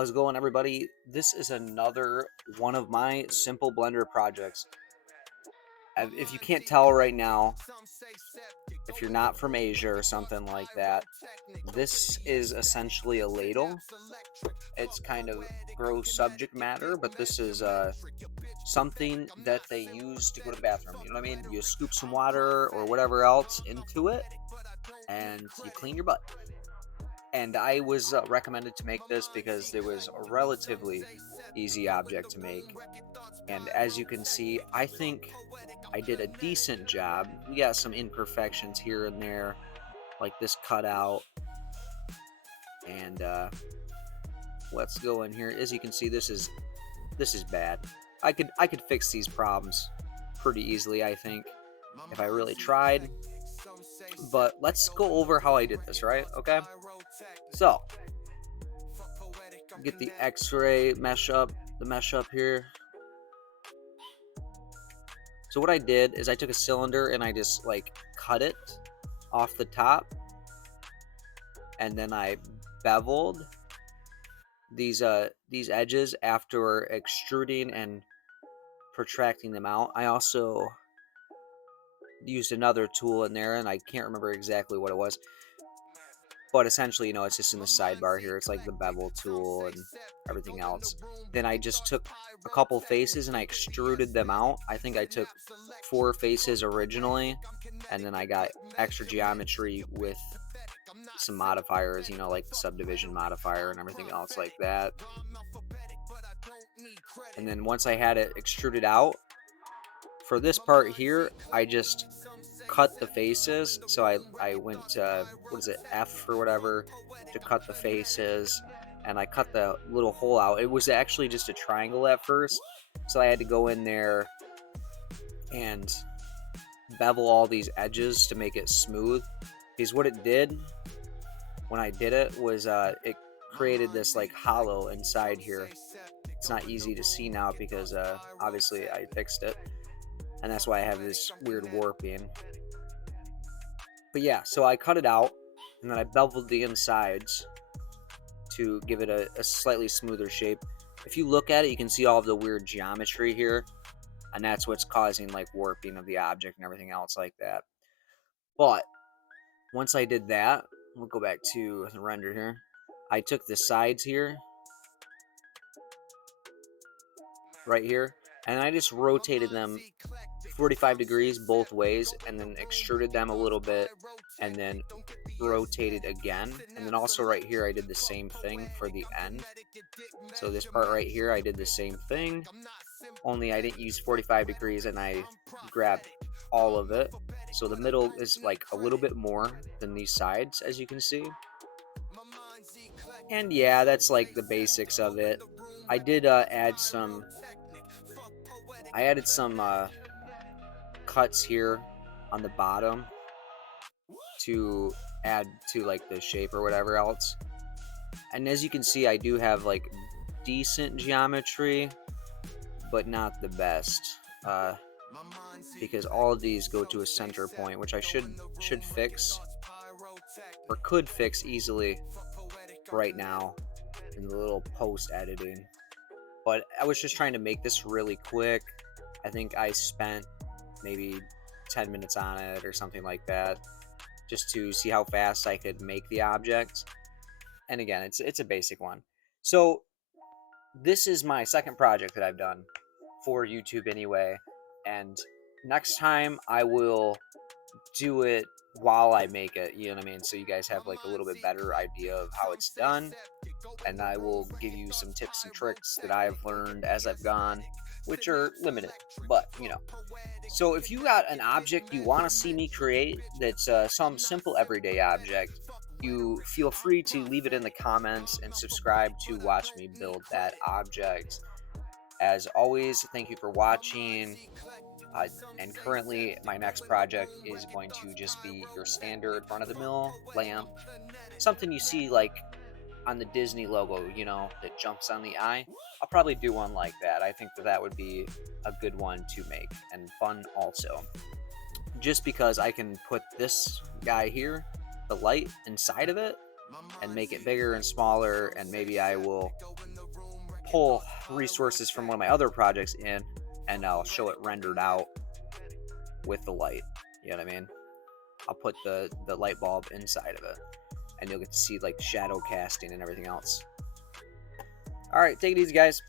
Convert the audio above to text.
How's it going, everybody? This is another one of my simple blender projects. If you can't tell right now, if you're not from Asia or something like that, this is essentially a ladle. It's kind of gross subject matter, but this is something that they use to go to the bathroom. You know what I mean? You scoop some water or whatever else into it, and you clean your butt. And I was recommended to make this because it was a relatively easy object to make. And as you can see, I think I did a decent job. We got some imperfections here and there, like this cutout. And let's go in here. As you can see, this is bad. I could fix these problems pretty easily, I think, if I really tried. But let's go over how I did this, right? Okay. So get the X-ray mesh up, here. So what I did is I took a cylinder and I just like cut it off the top, and then I beveled these edges after extruding and protracting them out. I also used another tool in there, and I can't remember exactly what it was, but essentially, it's just in the sidebar here. It's like the bevel tool and everything else. Then I just took a couple faces and I extruded them out. I think I took 4 faces originally, and then I got extra geometry with some modifiers, like the subdivision modifier and everything else like that. And then once I had it extruded out, for this part here, I just cut the faces. So I went to, what is it, F or whatever, to cut the faces, and I cut the little hole out. It was actually just a triangle at first, so I had to go in there and bevel all these edges to make it smooth, because what it did when I did it was it created this like hollow inside here. It's not easy to see now because obviously I fixed it, and that's why I have this weird warping. But yeah, so I cut it out, and then I beveled the insides to give it a slightly smoother shape. If you look at it, you can see all of the weird geometry here, and that's what's causing like warping of the object and everything else like that. But once I did that, we'll go back to the render here. I took the sides here, right here, and I just rotated them 45 degrees both ways, and then extruded them a little bit, and then rotated again. And then also right here I did the same thing for the end. So this part right here I did the same thing, only I didn't use 45 degrees and I grabbed all of it. So the middle is like a little bit more than these sides, as you can see. And yeah, that's like the basics of it. I did add some cuts here on the bottom to add to like the shape or whatever else. And as you can see, I do have like decent geometry, but not the best, because all of these go to a center point, which I should fix, or could fix easily right now in the little post editing. But I was just trying to make this really quick. I think I spent maybe 10 minutes on it or something like that, just to see how fast I could make the object. And again, it's a basic one. So this is my second project that I've done for YouTube anyway, and next time I will do it while I make it, you know what I mean, so you guys have like a little bit better idea of how it's done, and I will give you some tips and tricks that I've learned as I've gone, which are limited, but so if you got an object you want to see me create that's some simple everyday object, you feel free to leave it in the comments and subscribe to watch me build that object. As always, thank you for watching. And currently, my next project is going to just be your standard run-of-the-mill lamp. Something you see like on the Disney logo, that jumps on the eye. I'll probably do one like that. I think that would be a good one to make, and fun also. Just because I can put this guy here, the light inside of it, and make it bigger and smaller, and maybe I will pull resources from one of my other projects in, and I'll show it rendered out with the light. You know what I mean? I'll put the light bulb inside of it, and you'll get to see like shadow casting and everything else. All right, take it easy, guys.